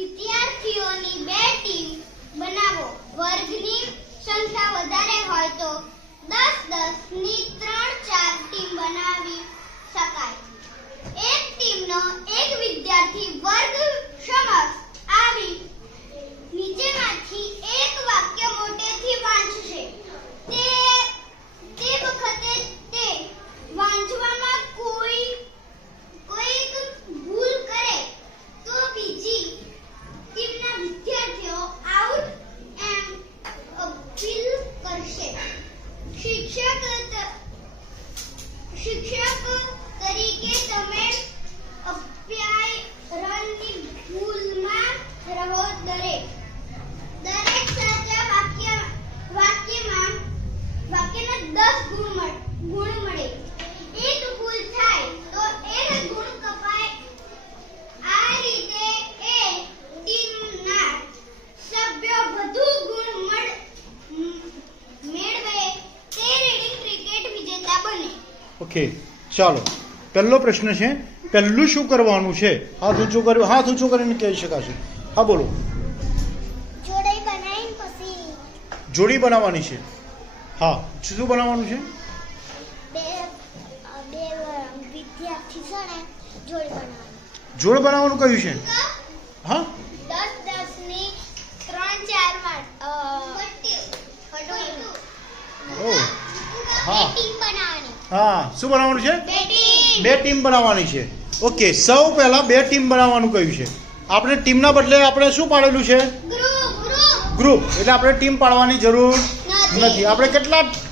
વિદ્યાર્થીઓની 2 ટીમ બનાવો. વર્ગની સંખ્યા વધારે હોય તો 10-10 ની 3-4 ટીમ બનાવી શકાય. એક ટીમનો એક વિદ્યાર્થી વર્ગ સમક્ષ આવી નીચેમાંથી એક વાક્ય મોટેથી વાંચશે. તે વખતે તે વાંચવામાં કોઈક ભૂલ કરે તો બીજી ટીમના વિદ્યાર્થીઓ આઉટ એમ અપીલ કરશે. શિક્ષક તરીકે તમે અભ્યારણની ભૂલમાં રહો. દરેક સાચા વાક્યના 10 ગુણ મળે. એક ભૂલ થાય તો 1 ગુણ કપાય. આ રીતે એ ટીમના સભ્યો વધુ ગુણ મેળવે તે રીડિંગ ક્રિકેટ વિજેતા બને. ઓકે, ચાલો. પહેલો પ્રશ્ન છે, પહેલું શું કરવાનું છે? હાથ ઊંચું કરીને કહી શકાશે. હા, બોલો. જોડી બનાવવાની છે. હા, શું બનાવવાનું છે? જોડ બનાવવાનું કયું છે? હા, 10-10 ની 3-4 વાર હા ટીમ બનાવવાની. હા, શું બનાવવાનું છે? 2 ટીમ બનાવવાની છે. ઓકે, સૌ પહેલા 2 ટીમ બનાવવાનું કહ્યું છે. આપણે ટીમના બદલે આપણે શું પાડેલું છે? ગ્રુપ. એટલે આપણે ટીમ પાડવાની જરૂર નથી. આપણે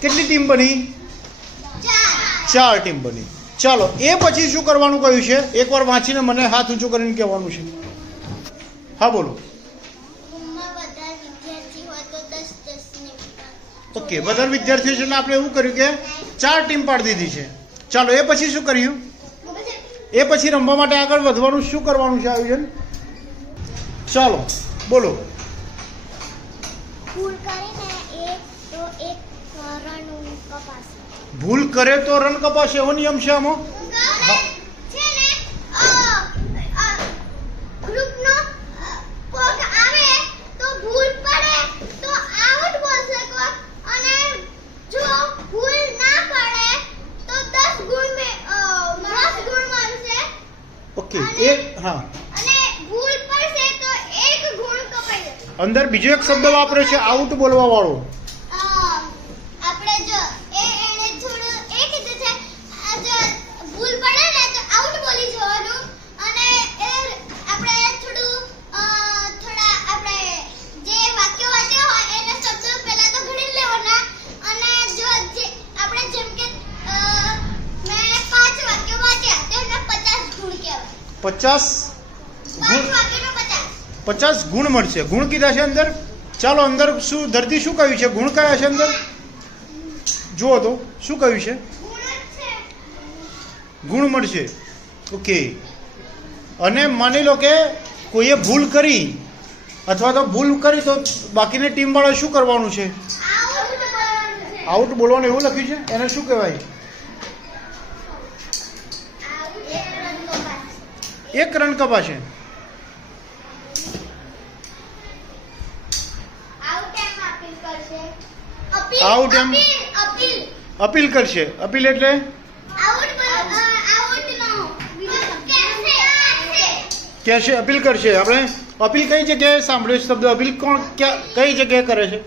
કેટલી ટીમ બની? 4 ટીમ બની. ચાલો, એ પછી શું કરવાનું કહ્યું છે? એકવાર વાંચીને મને હાથ ઊંચો કરીને કહેવાનું છે. હા, બોલો. ઓકે, બધા વિદ્યાર્થીઓ છે એટલે આપણે એવું કર્યું કે 4 ટીમ પાડી દીધી છે. ચાલો, એ પછી શું કર્યું? એ પછી રમવા માટે આગળ વધવાનું શું કરવાનું છે આયોજન? ચાલો, બોલો. ભૂલ કરે તો રન કપાશે, એવો નિયમ છે આમાં? ઓકે, હા, અંદર બીજો એક શબ્દ વાપરે છે, આઉટ બોલવા વાળો. પચાસ ગુણ મળશે. ગુણ કીધા છે અંદર. ચાલો, અંદર શું ધરતી શું કહ્યું છે? ગુણ કયા છે અંદર? જુઓ તો શું કહ્યું છે? ગુણ મળશે. ઓકે, અને માની લો કે કોઈએ ભૂલ કરી અથવા તો ભૂલ કરી તો બાકીની ટીમ વાળા શું કરવાનું છે? આઉટ બોલવાનું. એવું લખ્યું છે. એને શું કહેવાય? 1 રન કપાશે. આઉટ એમ અપીલ કરશે. અપીલ એટલે કહેશે, અપીલ કરશે. આપણે અપીલ કઈ જગ્યાએ સાંભળ્યો શબ્દ? અપીલ કોણ કઈ જગ્યાએ કરે છે?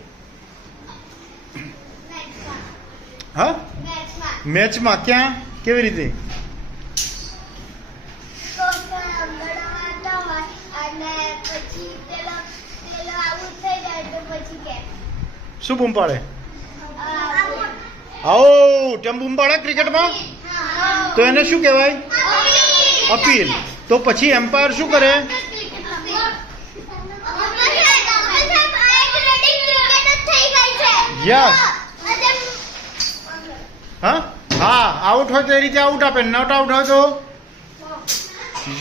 હા, મેચમાં. ક્યાં? કેવી રીતે? શું બૂમ પાડે? આઉટ એમ બૂમ પાડે ક્રિકેટમાં. તો એને શું કહેવાય? અપીલ. તો પછી એમ્પાયર શું કરે? યસ. હા, આઉટ હોય તો એ રીતે આઉટ આપે. નોટ આઉટ હોય તો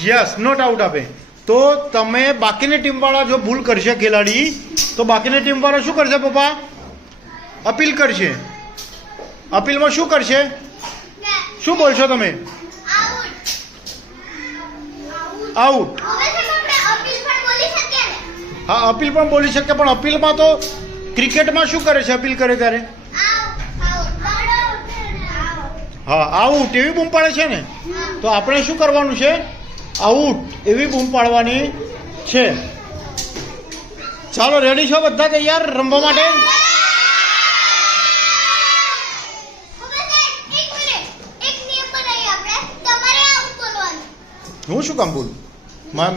યસ, નોટ આઉટ આપે. તો તમે બાકીની ટીમ વાળા જો ભૂલ કરશે ખેલાડી, તો બાકીની ટીમ વાળા શું કરશે પપ્પા? અપીલ કરશે. અપીલમાં શું કરશે? શું બોલશો તમે? આઉટ. હા અપીલ પણ બોલી શકે, પણ અપીલમાં તો ક્રિકેટમાં શું કરે છે અપીલ કરે ત્યારે? હા આઉટ એવી બૂમ પાડે છે ને, તો આપણે શું કરવાનું છે? આઉટ એવી બૂમ પાડવાની છે. ચાલો રેડી છો બધા તૈયાર રમવા માટે? હું શું કામ બોલું?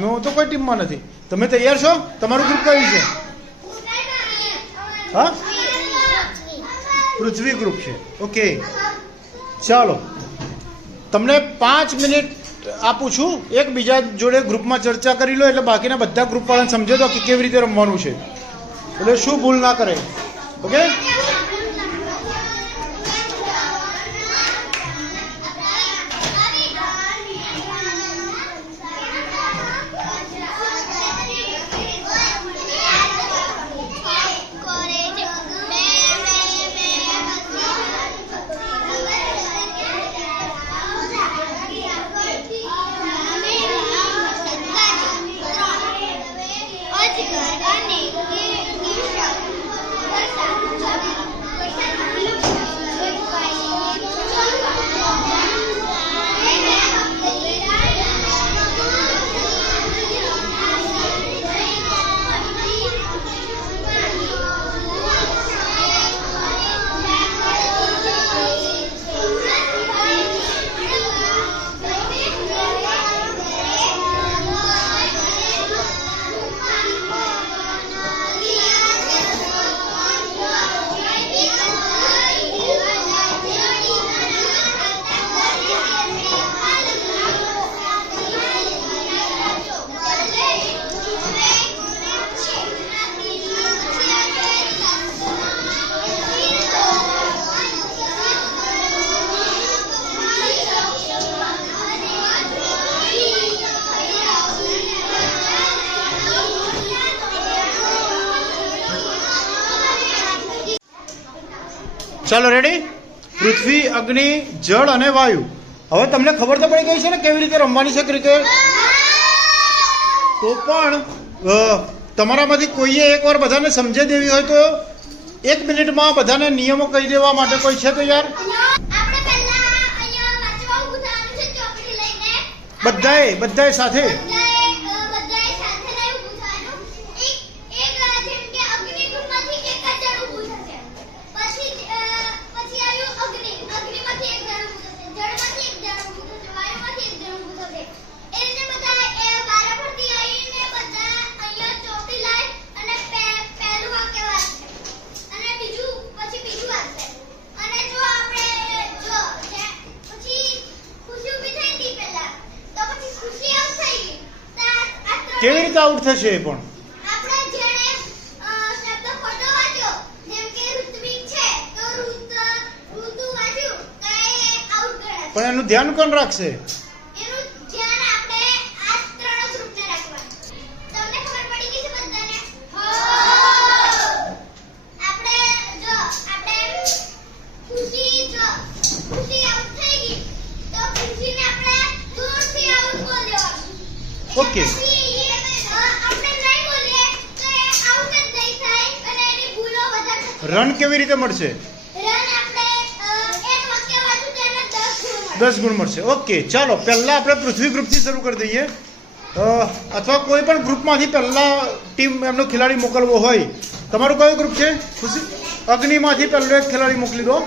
હું તો કોઈ ટીમમાં નથી. તમે તૈયાર છો? તમારું ગ્રુપ કયું છે? હા પૃથ્વી ગ્રુપ છે. ઓકે ચાલો તમને 5 મિનિટ આપું છું, એકબીજા જોડે ગ્રુપમાં ચર્ચા કરી લો, એટલે બાકીના બધા ગ્રુપ વાળાને સમજો દો કે કેવી રીતે રમવાનું છે, એટલે શું ભૂલ ના કરે. ઓકે ચાલો રેડી? પૃથ્વી, અગ્નિ, જળ અને વાયુ. હવે તમને ખબર તો પડી ગઈ છે ને કેવી રીતે રમવાની છે ક્રિકેટ? તો પણ તમારામાંથી કોઈએ એકવાર બધાને સમજાવી દેવી હોય તો 1 મિનિટમાં બધાને નિયમો કહી દેવા માટે કોઈ છે તૈયાર? બધાએ સાથે. કેવી રીતે આઉટ થશે એ પણ? પણ એનું ધ્યાન કોણ રાખશે? ઓકે રન કેવી રીતે મળશે? 10 ગુણ મળશે. ઓકે ચાલો પહેલા આપણે પૃથ્વી ગ્રુપથી શરૂ કરી દઈએ, અથવા કોઈ પણ ગ્રુપમાંથી પહેલા ટીમ એમનો ખેલાડી મોકલવો હોય. તમારું કયું ગ્રુપ છે? ખુશી? અગ્નિમાંથી પહેલો એક ખેલાડી મોકલી દો.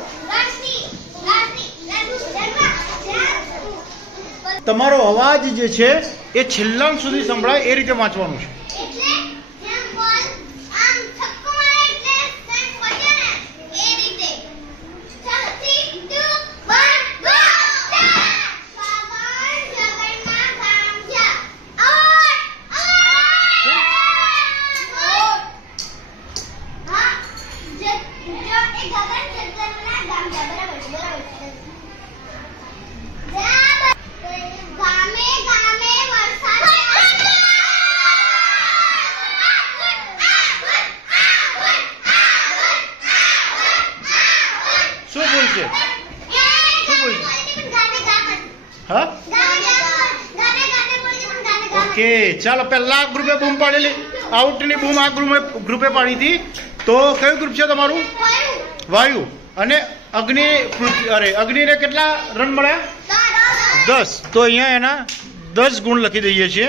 તમારો અવાજ જે છે એ છેલ્લા સુધી સંભળાય એ રીતે વાંચવાનું છે. ચાલો પહેલા ગ્રુપે બૂમ પાડેલી આઉટની બૂમ આ ગ્રુપે પાડી હતી. તો કયું ગ્રુપ છે તમારું? વાયુ. અને અગ્નિ અગ્નિને કેટલા રન મળ્યા? 10. તો અહીંયા એના 10 ગુણ લખી દઈએ છીએ.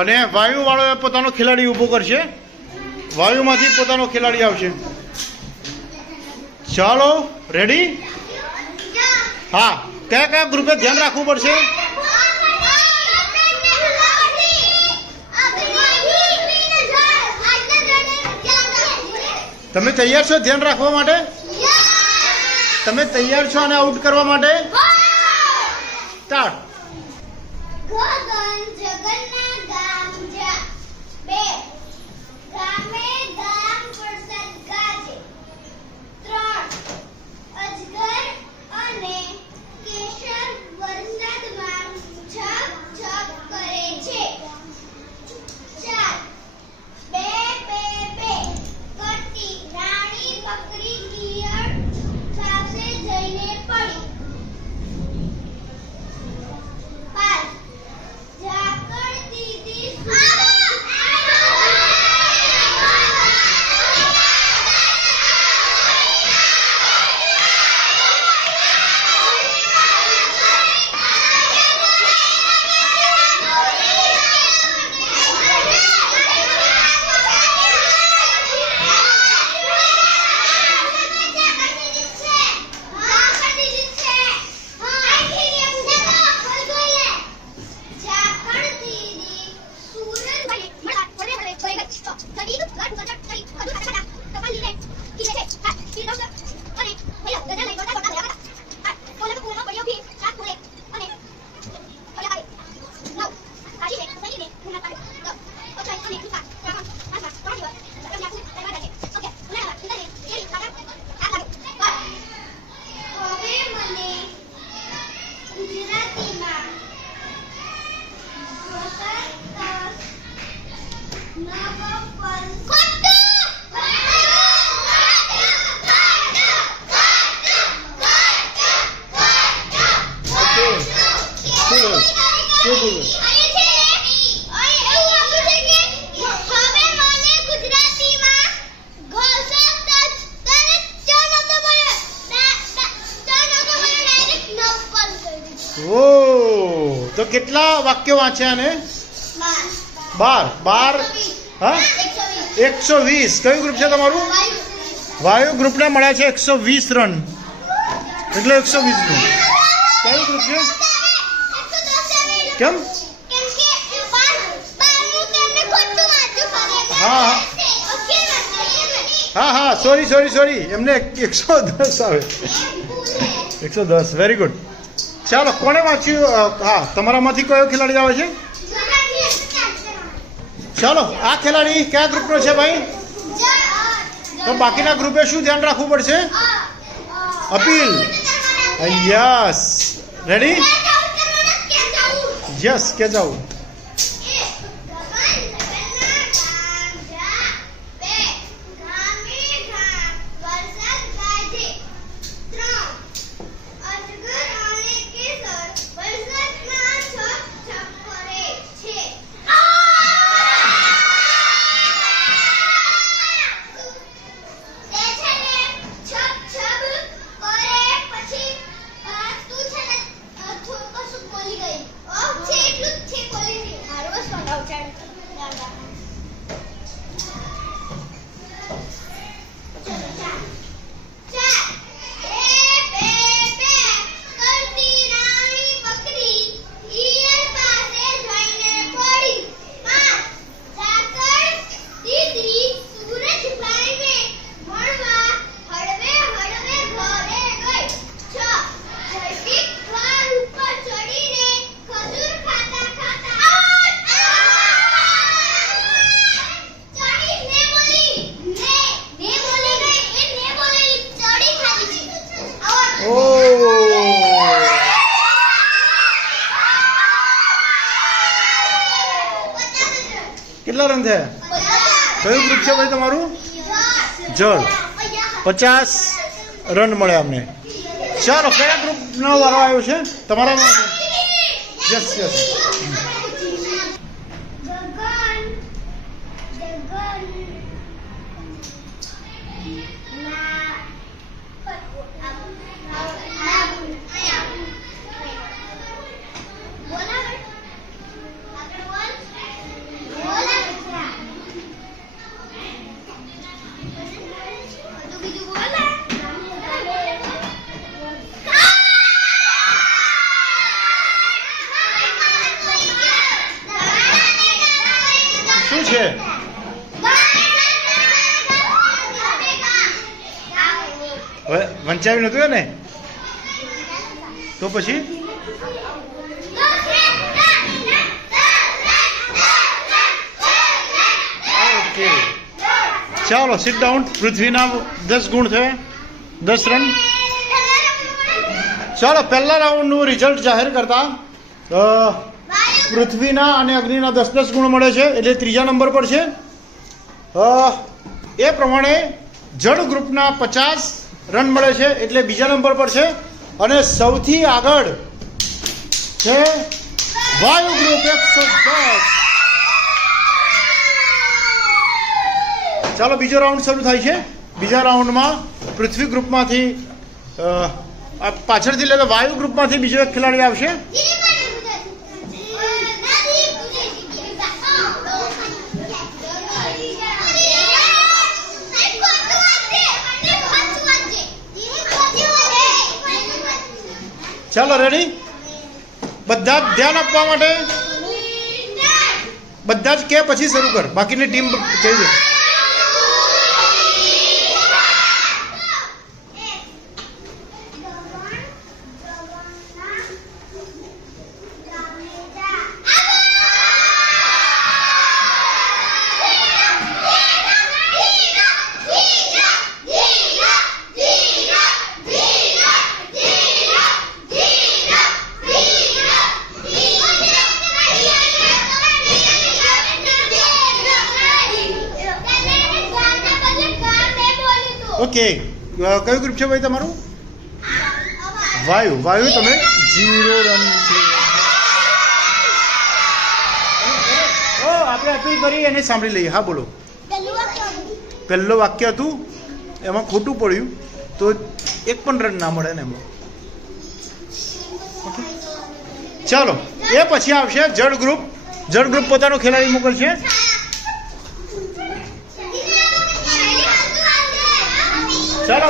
અને વાયુવાળો પોતાનો ખેલાડી ઊભો કરશે. વાયુમાંથી પોતાનો ખેલાડી આવશે. ચાલો રેડી? હા. કયા કયા ગ્રુપે ધ્યાન રાખવું પડશે? તમે તૈયાર છો ધ્યાન રાખવા માટે? તમે તૈયાર છો આને આઉટ કરવા માટે? સ્ટાર્ટ. ગગન જગન્ના ગામ જા બે ગામે ગામ વરસાદ ગાજે 3 અજગર અને કેશર વરસાદમાં ઝપ ઝપ કરે છે 4 બે બે બે કરતી રાણી બકરી પિયર પાસે જઈને પડી 5 ઝાકળ દીદી ઓ તો કેટલા વાક્યો વાંચ્યા ને? 12. હા 120. કયું ગ્રુપ છે તમારું? વાયુ ગ્રુપને મળ્યા છે 120 રન. એટલે 120 ગુણ. કયું ગ્રુપ છે? કેમ? હા હા હા સોરી એમને 110 આવે. 110. Very good. ચાલો કોણે વાંચ્યું? હા તમારામાંથી કયો ખેલાડી આવે છે? ચાલો આ ખેલાડી કયા ગ્રુપનો છે ભાઈ? તો બાકીના ગ્રુપે શું ધ્યાન રાખવું પડશે? અપીલ. યસ. રેડી? યસ કે જાઓ. કેટલા રન થયા? કયું ગ્રુપ છે ભાઈ તમારું? જળ. 50 રન મળ્યા અમને. ચાલો કયા ગ્રુપનો વારો આવ્યો છે તમારામાં? Yes yes. શું છે? હવે વંચાવ્યું નતું ને તો પછી ઓકે ચાલો સિટ ડાઉન. પૃથ્વીના 10 ગુણ થયા, 10 રન. ચાલો પહેલા રાઉન્ડનું રિઝલ્ટ જાહેર કરતા પૃથ્વીના અને અગ્નિના 10-10 ગુણ મળે છે, એટલે ત્રીજા નંબર પર છે. એ પ્રમાણે જળ ગ્રુપના 50 રન મળે છે, એટલે બીજા નંબર પર છે. અને સૌથી આગળ છે વાયુ ગ્રુપ 110. ચાલો બીજો રાઉન્ડ શરૂ થાય છે. બીજા રાઉન્ડમાં પૃથ્વી ગ્રુપમાંથી પાછળથી લે તો વાયુ ગ્રુપમાંથી બીજો એક ખેલાડી આવશે. ચાલો રેડી? બધા જ ધ્યાન આપવા માટે બધા જ કે પછી શરૂ કર, બાકીની ટીમ કહી દે. ઓકે કયું ગ્રુપ છે ભાઈ તમારું? વાયુ. વાયુ તમે 0 રન. આપણે અપીલ કરી એને સાંભળી લઈએ. હા બોલો. પહેલું વાક્ય હતું એમાં ખોટું પડ્યું તો 1 પણ રન ના મળે ને એમાં. ઓકે ચાલો એ પછી આવશે જળ ગ્રુપ. જળ ગ્રુપ પોતાનો ખેલાડી મોકલશે. ચાલો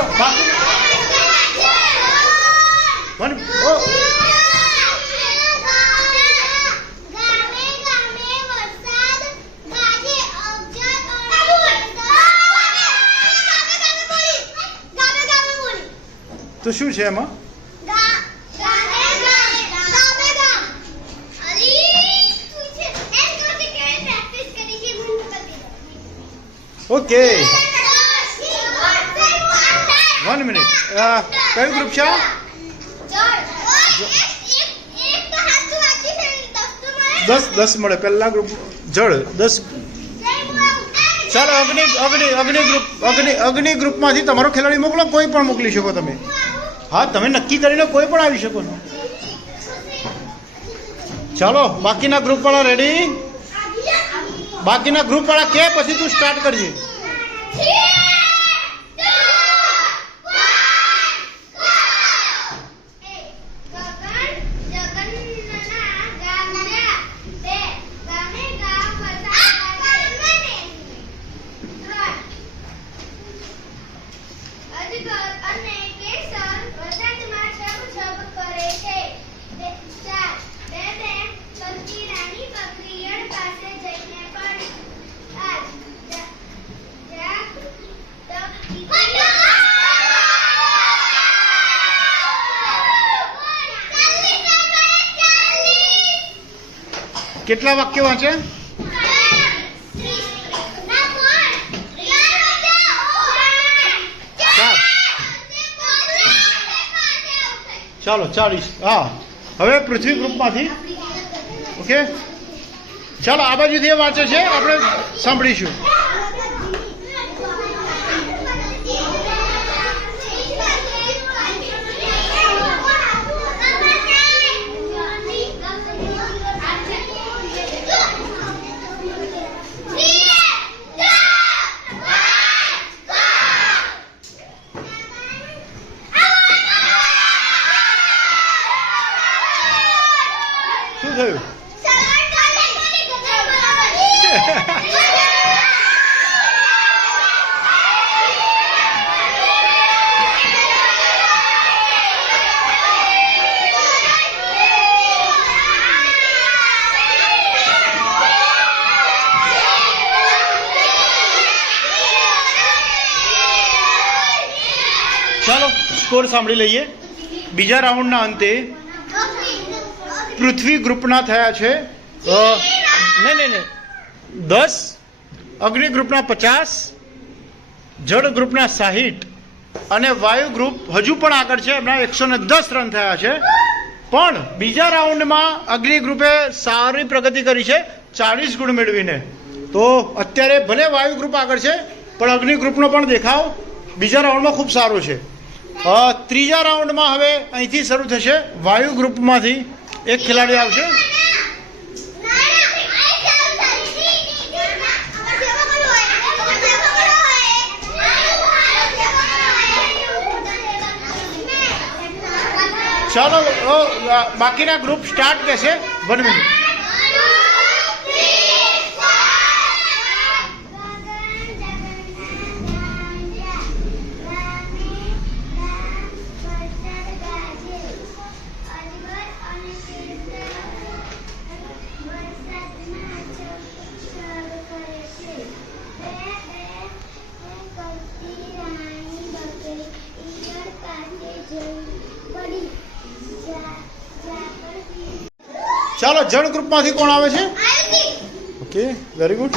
તો શું છે એમાં? Okay 1 minute. કયું ગ્રુપ છે? 10 મળે. પહેલા ગ્રુપ જળ 10. ચાલો અગ્નિ ગ્રુપમાંથી તમારો ખેલાડી મોકલો. કોઈ પણ મોકલી શકો તમે. હા તમે નક્કી કરીને કોઈ પણ આવી શકો છો. ચાલો બાકીના ગ્રુપ વાળા રેડી? બાકીના ગ્રુપ વાળા કે પછી તું સ્ટાર્ટ કરજે. કેટલા વાક્ય વાંચે? ચાલો 40. હા હવે પૃથ્વી ગ્રુપમાંથી. ઓકે ચાલો આ બાજુથી વાંચે છે, આપણે સાંભળીશું. ચાલો સ્કોર સાંભળી લઈએ. બીજા રાઉન્ડના અંતે પૃથ્વી ગ્રુપના થયા છે નહીં 10, અગ્નિ ગ્રુપના 50, જળ ગ્રુપના 60 અને વાયુ ગ્રુપ હજુ પણ આગળ છે. એમના 110 રન થયા છે. પણ બીજા રાઉન્ડમાં અગ્નિ ગ્રુપે સારી પ્રગતિ કરી છે 40 ગુણ મેળવીને. તો અત્યારે ભલે વાયુ ગ્રુપ આગળ છે પણ અગ્નિ ગ્રુપનો પણ દેખાવ બીજા રાઉન્ડમાં ખૂબ સારો છે. ત્રીજા રાઉન્ડમાં હવે અહીંથી શરૂ થશે. વાયુ ગ્રુપમાંથી એક ખેલાડી આવશે. ચાલો બાકીના ગ્રુપ સ્ટાર્ટ કહેશે. 1 મિનિટ. ચાલો જળ ગ્રુપમાંથી કોણ આવે છે? Okay, very good.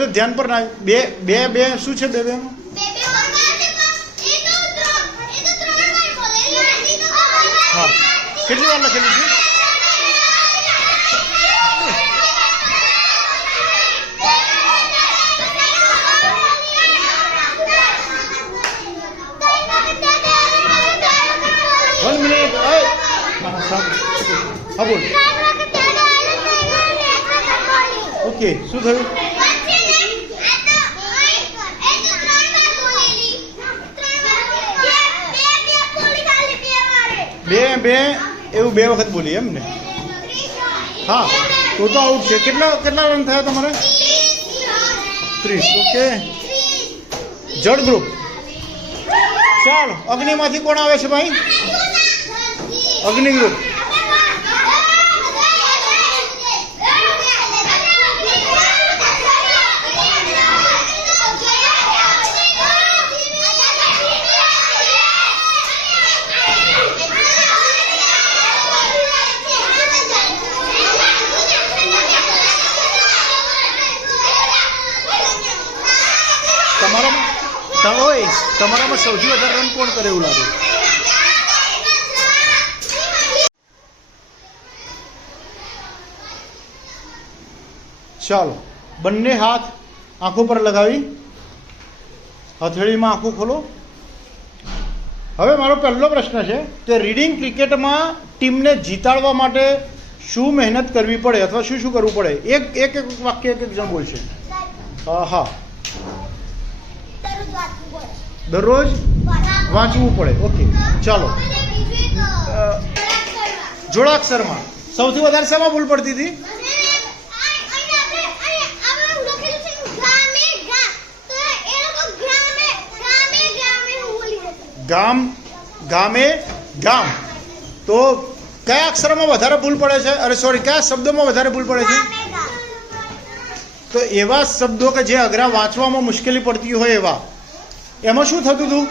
તો ધ્યાન પર ના બે શું છે? બે હા, કેટલી વાર લખેલું છે? હા બોલ. ઓકે, શું થયું? બે એવું 2 વખત બોલી એમ ને? હા, તો આઉટ છે. કેટલા રન થયા તમારે? 30. ઓકે, જળ ગ્રુપ. ચાલો અગ્નિમાંથી કોણ આવે છે ભાઈ? અગ્નિ ગ્રુપ. તમારામાં સૌથી વધારે રન કોણ કરે એવું લાગે? ચાલો બંને હાથ આંખો પર લગાવી હથેળીમાં આંખો ખોલો. હવે મારો પહેલો પ્રશ્ન છે કે રીડિંગ ક્રિકેટમાં ટીમને જીતાડવા માટે શું મહેનત કરવી પડે અથવા શું કરવું પડે? એક વાક્ય એક જણ બોલશે. હા, દરરોજ વાંચવું પડે. ઓકે, ચાલો જોડાક્ષરમાં સૌથી વધારે શેમાં ભૂલ પડતી હતી? ગામ. તો કયા અક્ષરમાં વધારે ભૂલ પડે છે? કયા શબ્દોમાં વધારે ભૂલ પડે છે? તો એવા શબ્દો કે જે અઘરા વાંચવામાં મુશ્કેલી પડતી હોય એવા. એમાં શું થતું હતું?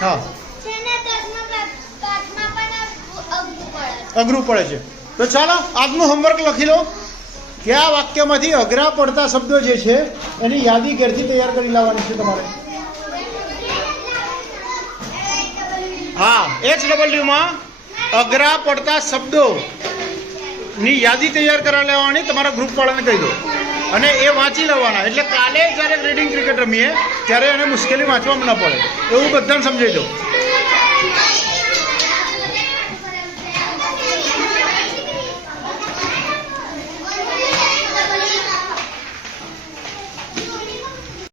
હા, અઘરું પડે છે. તો ચાલો આજનું હોમવર્ક લખી લો. કે આ વાક્યમાંથી અઘરા પડતા શબ્દો જે છે એની યાદી ઘેરથી તૈયાર કરી લાવવાની છે તમારે. હા, HWમાં અઘરા પડતા શબ્દો ની યાદી તૈયાર કરાવી લેવાની, તમારા ગ્રુપ વાળાને કહી દો અને એ વાંચી લેવાના. એટલે કાલે જ્યારે રીડિંગ ક્રિકેટ રમીએ ત્યારે એને મુશ્કેલી વાંચવામાં ન પડે એવું બધાને સમજાવી દો.